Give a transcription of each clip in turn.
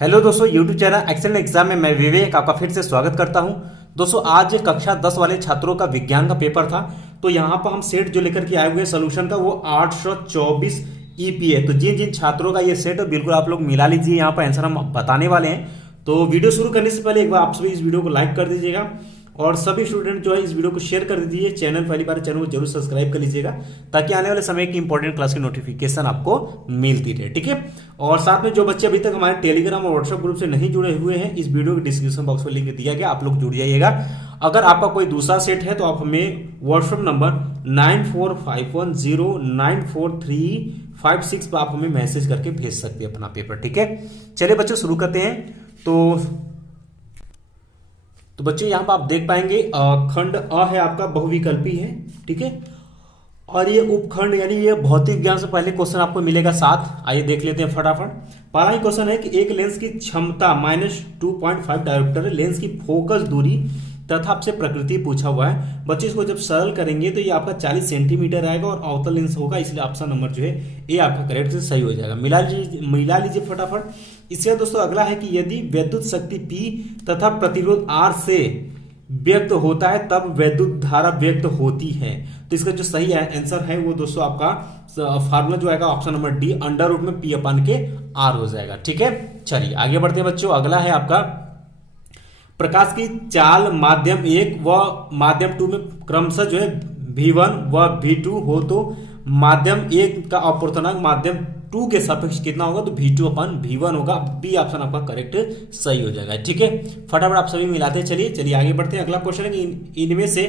Hello दोस्तों, YouTube channel excellent exam में मैं विवेक आपका फिर से स्वागत करता हूं। दोस्तों, आज कक्षा 10 वाले छात्रों का विज्ञान का पेपर था। तो यहां पर हम सेट जो लेकर के आए हुए सोल्यूशन का वो 824 ईपी है। तो जिन जिन छात्रों का ये सेट है बिल्कुल आप लोग मिला लीजिए। यहाँ पर आंसर हम बताने वाले हैं। तो वीडियो शुरू करने से पहले एक बार आप सभी इस वीडियो को लाइक कर दीजिएगा और सभी स्टूडेंट जो है इस वीडियो को शेयर कर दीजिए। चैनल पहली बार चैनल को जरूर सब्सक्राइब कर लीजिएगा ताकि आने वाले समय की इंपॉर्टेंट क्लास की नोटिफिकेशन आपको मिलती रहे, ठीक है। और साथ में जो बच्चे अभी तक हमारे टेलीग्राम और व्हाट्सएप ग्रुप से नहीं जुड़े हुए हैं, इस वीडियो के डिस्क्रिप्शन बॉक्स में लिंक दिया गया, आप लोग जुड़ जाइएगा। अगर आपका कोई दूसरा सेट है तो आप हमें व्हाट्सएप नंबर 9451094356 पर आप हमें मैसेज करके भेज सकते हैं अपना पेपर, ठीक है। चलिए बच्चों शुरू करते हैं। तो बच्चों यहां पर आप देख पाएंगे खंड अ है आपका बहुविकल्पी है, ठीक है। और ये उपखंड यानी ये भौतिक विज्ञान से पहले क्वेश्चन आपको मिलेगा 7। आइए देख लेते हैं फटाफट। पहला ही क्वेश्चन है कि एक लेंस की क्षमता -2.5 डायोप्टर है, लेंस की फोकस दूरी तथा आपसे प्रकृति पूछा हुआ है। बच्चे इसको जब सरल करेंगे तो ये आपका 40 सेंटीमीटर आएगा और अवतल लेंस होगा, इसलिए ऑप्शन नंबर जो है ये आपका करेक्ट से सही हो जाएगा। मिला लीजिए फटाफट। इसके बाद दोस्तों अगला है कि यदि विद्युत शक्ति P तथा प्रतिरोध R से व्यक्त होता है तब विद्युत धारा व्यक्त होती है। तो इसका जो सही आंसर है वो दोस्तों आपका फार्मूला जो आएगा option number D, under root में P/R हो जाएगा, ठीक है। चलिए आगे बढ़ते हैं बच्चों। अगला है आपका प्रकाश की चाल माध्यम 1 व माध्यम 2 में क्रमशः जो है V1 व V2 हो तो माध्यम 1 का अपवर्तनांक माध्यम 2 के सापेक्ष कितना होगा, तो V2/V1 होगा। बी ऑप्शन आपका करेक्ट सही हो जाएगा, ठीक है। फटाफट आप सभी मिलाते चलिए आगे बढ़ते हैं। अगला क्वेश्चन है कि इनमें से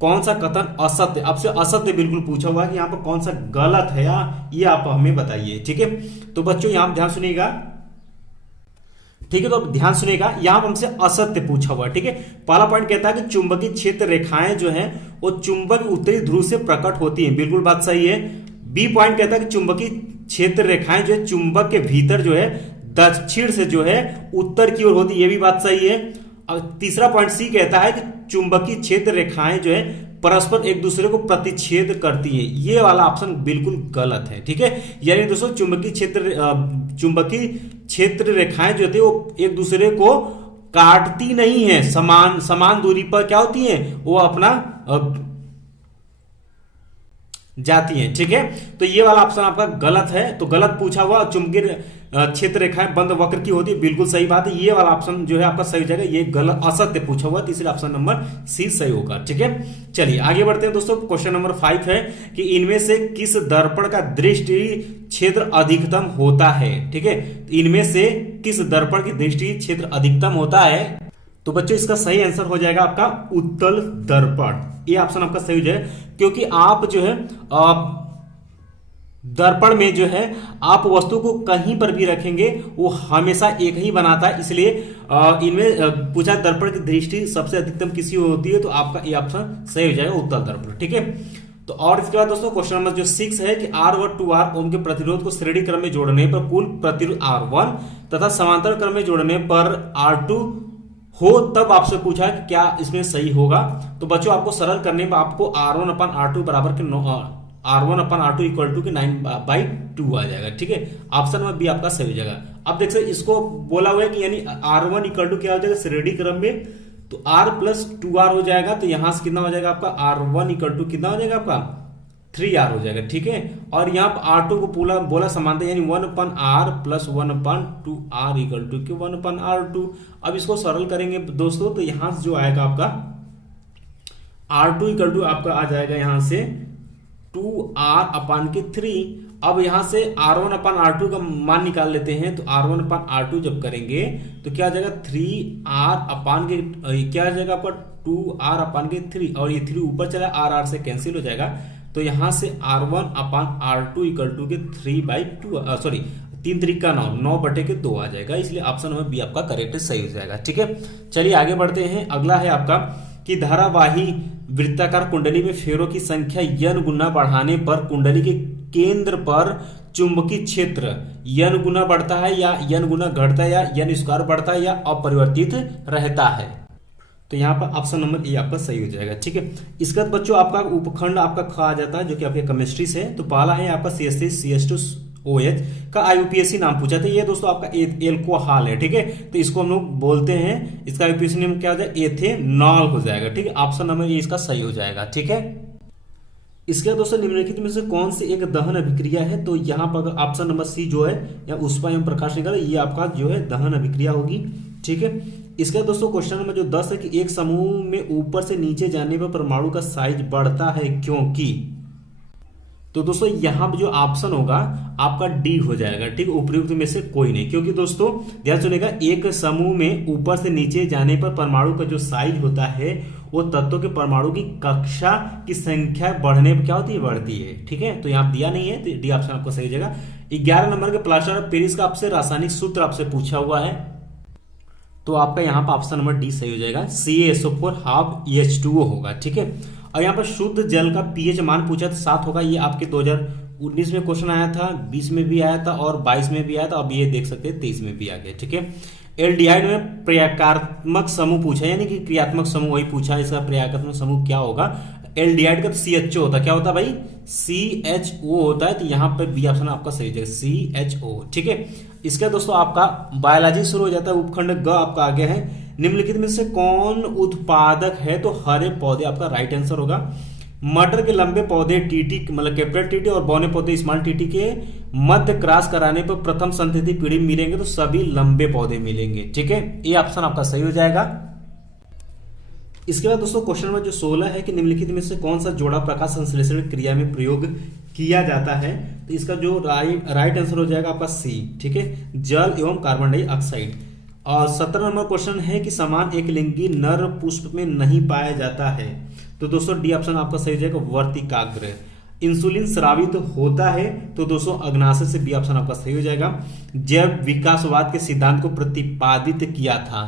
कौन सा कथन असत्य, आपसे असत्य बिल्कुल पूछा हुआ है कि यहाँ पर कौन सा गलत है या ये आप हमें बताइए, ठीक है। तो बच्चों यहाँ ध्यान सुनिएगा, ठीक है। तो ध्यान सुनिएगा, यहां पर हमसे असत्य पूछा हुआ है, ठीक है। पहला पॉइंट कहता है कि चुंबकीय क्षेत्र रेखाएं जो हैं वो चुंबक उत्तरी ध्रुव से प्रकट होती हैं, बिल्कुल बात सही है। बी पॉइंट कहता है कि चुंबकीय क्षेत्र रेखाएं जो है चुंबक के भीतर जो है दक्षिण से जो है उत्तर की ओर होती है, ये भी बात सही है। तीसरा पॉइंट सी कहता है कि चुंबकीय क्षेत्र रेखाएं जो है परस्पर एक दूसरे को प्रतिच्छेद करती है, ये वाला ऑप्शन बिल्कुल गलत है, ठीक है। यानी दोस्तों चुंबकीय क्षेत्र रेखाएं जो होती है वो एक दूसरे को काटती नहीं है, समान दूरी पर क्या होती है वो अपना जाती हैं, ठीक है। तो ये वाला ऑप्शन आपका गलत है। तो गलत पूछा हुआ, चुंबकीय क्षेत्र रेखाएं बंद वक्र की होती है, बिल्कुल सही बात है। ये वाला ऑप्शन जो है आपका सही हो जाएगा, ये गलत असत्य पूछा हुआ, तीसरा ऑप्शन नंबर सी सही होगा, ठीक है। चलिए आगे बढ़ते हैं दोस्तों। क्वेश्चन नंबर 5 है कि इनमें से किस दर्पण का दृष्टि क्षेत्र अधिकतम होता है, ठीक है। इनमें से किस दर्पण की दृष्टि क्षेत्र अधिकतम होता है, तो बच्चों इसका सही आंसर हो जाएगा आपका उत्तल दर्पण, ये ऑप्शन आपका सही हो जाएगा। क्योंकि आप जो है दर्पण में जो है आप वस्तु को कहीं पर भी रखेंगे वो हमेशा एक ही बनाता है, इसलिए इनमें पूछा दर्पण की दृष्टि सबसे अधिकतम किसी होती है, तो आपका ये ऑप्शन सही हो जाएगा उत्तल दर्पण, ठीक है। तो और इसके बाद दोस्तों क्वेश्चन नंबर जो 6 है कि R व 2R ओम के प्रतिरोध को श्रेणी क्रम में जोड़ने पर कुल प्रतिरोध R1 तथा समांतर क्रम में जोड़ने पर R2 हो, तब आपसे पूछा कि क्या इसमें सही होगा। तो बच्चों आपको सरल करने पर आपको R1/R2 बराबर के R1/R2 इक्वल टू के 9/2 आ जाएगा, ठीक है। ऑप्शन नंबर बी आपका सही हो जाएगा। अब देख सकते इसको बोला हुआ है कि यानी R1 इक्वल टू क्या हो जाएगा श्रेणी क्रम में, तो R + 2R हो जाएगा। तो यहां से कितना हो जाएगा आपका R1 इक्वल टू कितना हो जाएगा आपका 3R हो जाएगा, ठीक है। और यहाँ पर R2 को बोला समानता यानी 1/R + 1/2R equal to 1/R2। अब इसको सरल करेंगे दोस्तों, तो यहां से जो आएगा आपका R2 इक्वल टू आपका आ जाएगा यहां से 2R/3। अब यहां से R1/R2 का मान निकाल लेते हैं, तो R1/R2 जब करेंगे तो क्या आ जाएगा 3R क्या आ जाएगा आपका 2R/3 और ये 3 ऊपर चला R से कैंसिल हो जाएगा। तो यहां से R1/R2 इक्वल टू के 3/2 सॉरी 3 3 का 9/2 आ जाएगा, इसलिए ऑप्शन नंबर बी आपका करेक्ट सही हो जाएगा, ठीक है। चलिए आगे बढ़ते हैं। अगला है आपका कि धारावाही वृत्ताकार कुंडली में फेरों की संख्या n गुना बढ़ाने पर कुंडली के केंद्र पर चुंबकीय क्षेत्र n गुना बढ़ता है या n गुना घटता है या n² बढ़ता है या अपरिवर्तित रहता है। तो यहाँ पर ऑप्शन नंबर ए आपका सही हो जाएगा, ठीक है। इसके बाद बच्चों आपका उपखंड आपका ख आ जाता है जो कि आपके केमिस्ट्री से है। तो पहला है आपका CH3 CH2 OH का IUPAC नाम पूछा था। ये दोस्तों आपका एल्कोहल है, ठीक है, तो इसको हम लोग बोलते हैं, इसका IUPAC नेम क्या हो जाएगा, एथेनॉल हो जाएगा, ठीक है। ऑप्शन नंबर ए इसका सही हो जाएगा, ठीक है। इसके बाद दोस्तों निम्नलिखित में से कौन सी एक दहन अभिक्रिया है, तो यहाँ पर ऑप्शन नंबर सी जो है या उष्मा एवं प्रकाश निकाल, ये आपका जो है दहन अभिक्रिया होगी, ठीक है। इसके बाद दोस्तों क्वेश्चन नंबर जो 10 है कि एक समूह में ऊपर से नीचे जाने पर परमाणु का साइज बढ़ता है क्योंकि, तो दोस्तों यहाँ पे जो ऑप्शन होगा आपका डी हो जाएगा, ठीक है, उपयुक्त में से कोई नहीं। क्योंकि दोस्तों ध्यान सुनिएगा, एक समूह में ऊपर से नीचे जाने पर परमाणु का जो साइज होता है वो तत्वों के परमाणु की कक्षा की संख्या बढ़ने पर क्या होती है, बढ़ती है, ठीक है। तो यहाँ दिया नहीं है, तो डी ऑप्शन आपको सही हो जाएगा। 11 नंबर के प्लास्टर ऑफ पेरिस का आपसे रासायनिक सूत्र आपसे पूछा हुआ है, तो आपका यहाँ पर ऑप्शन नंबर डी सही हो जाएगा, CaSO4 हाफ H2O होगा, ठीक है। और यहाँ पर शुद्ध जल का pH मान पूछा था 7 होगा, ये आपके 2019 में क्वेश्चन आया था, 20 में भी आया था और 22 में भी आया था, अब ये देख सकते हैं 23 में भी आ गया, ठीक है। एल्डिहाइड में प्रयाकात्मक समूह पूछा, यानी कि क्रियात्मक समूह वही पूछा, इसका प्रयाकात्मक समूह क्या होगा। एल्डिहाइड का तो CHO होता है, क्या होता है भाई, CHO होता है, तो यहाँ पर बी ऑप्शन आपका सही हो जाएगा, CHO, ठीक है। इसका दोस्तों आपका बायोलॉजी शुरू हो जाता है, उपखंड ग आपका आगे है, निम्नलिखित में से कौन उत्पादक है, तो हरे पौधे आपका राइट आंसर होगा। मटर के लंबे पौधे टीटी मतलब कैपिटल टीटी और बौने पौधे स्मॉल टीटी के मध्य क्रॉस कराने पर प्रथम संतति पीढ़ी मिलेंगे, तो सभी लंबे पौधे मिलेंगे, ठीक है, ये ऑप्शन आपका सही हो जाएगा। इसके बाद दोस्तों क्वेश्चन नंबर जो 16 है कि निम्नलिखित में से कौन सा जोड़ा प्रकाश संश्लेषण क्रिया में प्रयोग किया जाता है, तो इसका जो राइट आंसर हो जाएगा आपका सी, ठीक है, जल एवं कार्बन डाइऑक्साइड। और 17 नंबर क्वेश्चन है कि समान एक लिंगी नर पुष्प में नहीं पाया जाता है, तो दोस्तों डी ऑप्शन आपका सही हो जाएगा, वर्तिकाग्र। इंसुलिन स्रावित होता है, तो दोस्तों अग्नाशय से बी ऑप्शन आपका सही हो जाएगा। जैव विकासवाद के सिद्धांत को प्रतिपादित किया था,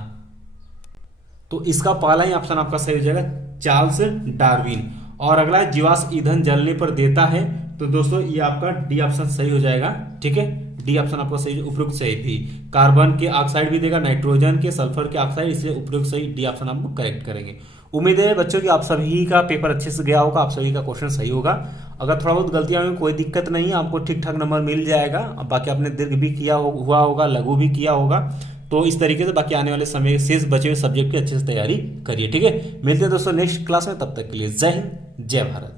तो इसका पहला ही ऑप्शन आपका सही हो जाएगा, चार्ल्स डार्विन। और अगला जीवाश्म ईंधन जलने पर देता है, तो दोस्तों ये आपका डी ऑप्शन सही हो जाएगा, ठीक है, डी ऑप्शन आपका सही, उपयुक्त सही भी। कार्बन के ऑक्साइड भी देगा, नाइट्रोजन के, सल्फर के ऑक्साइड, इसलिए उपयुक्त सही डी ऑप्शन आपको करेक्ट करेंगे। उम्मीद है बच्चों कि आप सभी का पेपर अच्छे से गया होगा, आप सभी का क्वेश्चन सही होगा। अगर थोड़ा बहुत गलतियां हुई कोई दिक्कत नहीं, आपको ठीक ठाक नंबर मिल जाएगा। बाकी आपने दीर्घ भी किया हुआ होगा, लघु भी किया होगा, तो इस तरीके से बाकी आने वाले समय शेष बचे हुए सब्जेक्ट की अच्छे से तैयारी करिए, ठीक है। मिलते हैं दोस्तों नेक्स्ट क्लास में, तब तक के लिए जय हिंद, जय भारत।